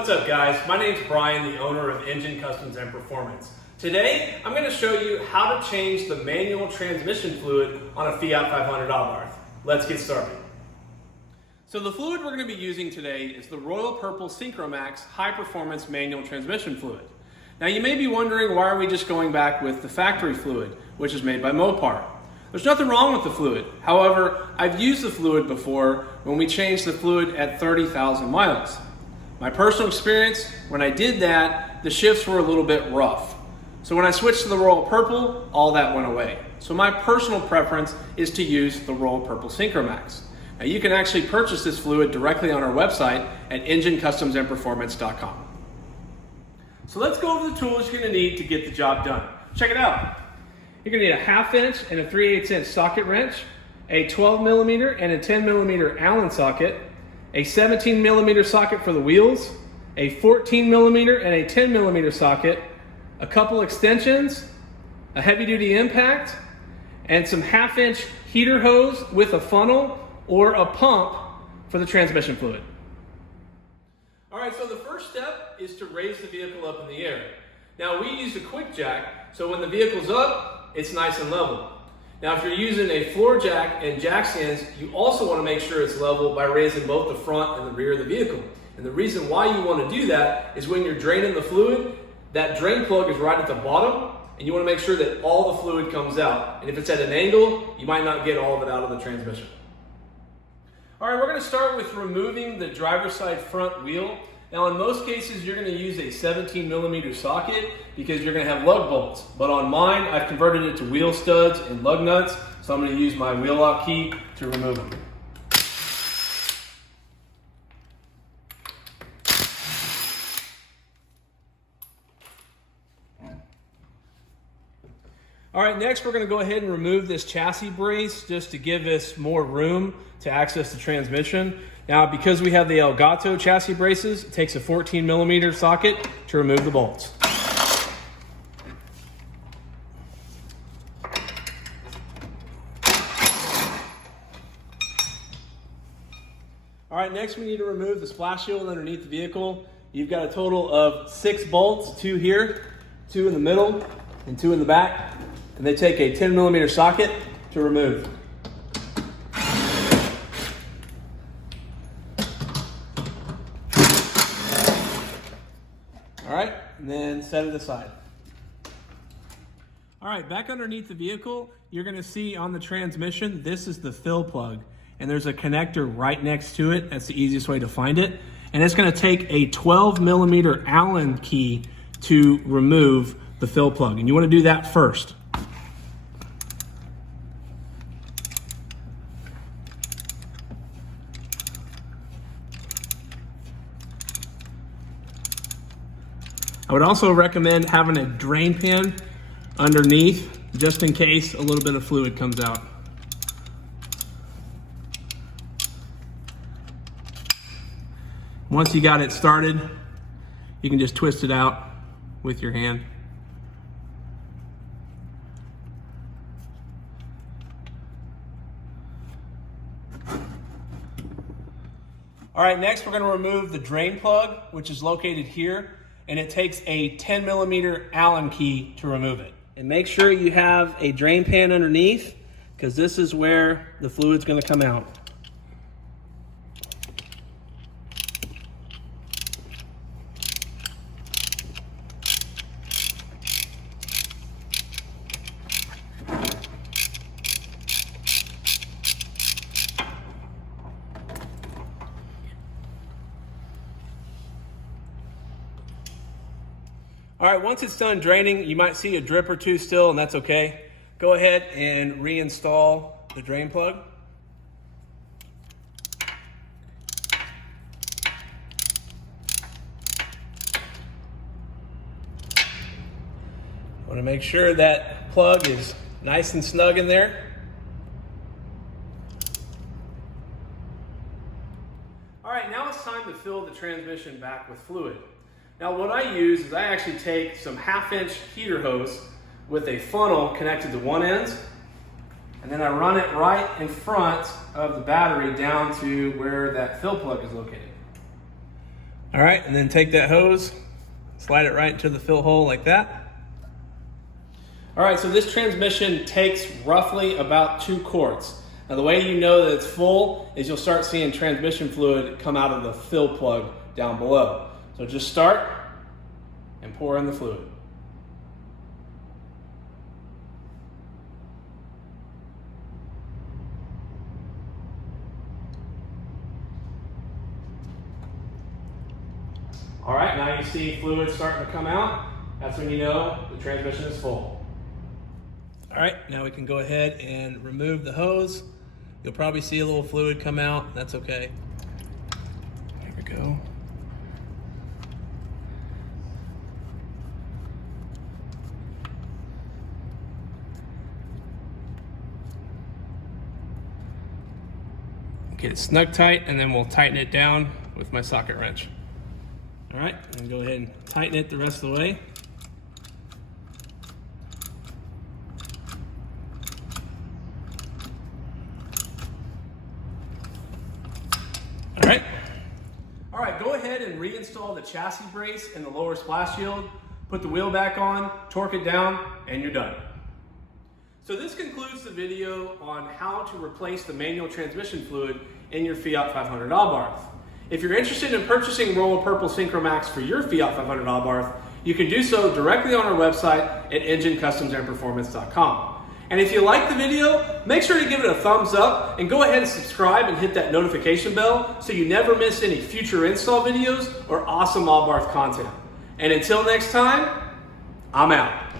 What's up guys, my name's Brian, the owner of Engine Customs and Performance. Today, I'm going to show you how to change the manual transmission fluid on a Fiat 500 Abarth. Let's get started. So the fluid we're going to be using today is the Royal Purple Synchromax High Performance Manual Transmission Fluid. Now you may be wondering, why are we just going back with the factory fluid, which is made by Mopar? There's nothing wrong with the fluid. However, I've used the fluid before when we changed the fluid at 30,000 miles. My personal experience, when I did that, the shifts were a little bit rough. So when I switched to the Royal Purple, all that went away. So my personal preference is to use the Royal Purple Synchromax. Now you can actually purchase this fluid directly on our website at ngencustoms.com. So let's go over the tools you're going to need to get the job done. Check it out. You're going to need a 1/2 inch and a 3/8 inch socket wrench, a 12 millimeter and a 10 millimeter Allen socket, a 17 millimeter socket for the wheels, a 14 millimeter and a 10 millimeter socket, a couple extensions, a heavy duty impact, and some 1/2 inch heater hose with a funnel or a pump for the transmission fluid. All right, so the first step is to raise the vehicle up in the air. Now we used a quick jack, so when the vehicle's up, it's nice and level. Now if you're using a floor jack and jack stands, you also want to make sure it's level by raising both the front and the rear of the vehicle. And the reason why you want to do that is when you're draining the fluid, that drain plug is right at the bottom, and you want to make sure that all the fluid comes out. And if it's at an angle, you might not get all of it out of the transmission. All right, we're going to start with removing the driver's side front wheel. Now in most cases, you're going to use a 17 millimeter socket because you're going to have lug bolts. But on mine, I've converted it to wheel studs and lug nuts, so I'm going to use my wheel lock key to remove them. All right, next we're going to go ahead and remove this chassis brace just to give us more room to access the transmission. Now, because we have the Elgato chassis braces, it takes a 14 millimeter socket to remove the bolts. All right, next we need to remove the splash shield underneath the vehicle. You've got a total of 6 bolts, 2 here, 2 in the middle, and 2 in the back. And they take a 10 millimeter socket to remove. All right, and then set it aside. All right, back underneath the vehicle, you're gonna see on the transmission, this is the fill plug. And there's a connector right next to it. That's the easiest way to find it. And it's gonna take a 12 millimeter Allen key to remove the fill plug. And you wanna do that first. I would also recommend having a drain pan underneath just in case a little bit of fluid comes out. Once you got it started, you can just twist it out with your hand. All right, next we're going to remove the drain plug, which is located here. And it takes a 10 millimeter Allen key to remove it. And make sure you have a drain pan underneath, because this is where the fluid's going to come out. All right, once it's done draining, you might see a drip or two still, and that's okay. Go ahead and reinstall the drain plug. Want to make sure that plug is nice and snug in there. All right, now it's time to fill the transmission back with fluid. Now what I use is I actually take some 1/2 inch heater hose with a funnel connected to one end, and then I run it right in front of the battery down to where that fill plug is located. All right, and then take that hose, slide it right into the fill hole like that. All right, so this transmission takes roughly about 2 quarts. Now the way you know that it's full is you'll start seeing transmission fluid come out of the fill plug down below. So just start and pour in the fluid. All right, now you see fluid starting to come out. That's when you know the transmission is full. All right, now we can go ahead and remove the hose. You'll probably see a little fluid come out. That's okay. There we go. Get it snug tight, and then we'll tighten it down with my socket wrench. All right, and go ahead and tighten it the rest of the way. All right, go ahead and reinstall the chassis brace and the lower splash shield, put the wheel back on, torque it down, and you're done. So this concludes the video on how to replace the manual transmission fluid in your Fiat 500 Abarth. If you're interested in purchasing Roller Purple Synchromax for your Fiat 500 Abarth, you can do so directly on our website at ngencustoms.performance.com. And if you like the video, make sure to give it a thumbs up and go ahead and subscribe and hit that notification bell so you never miss any future install videos or awesome Abarth content. And until next time, I'm out.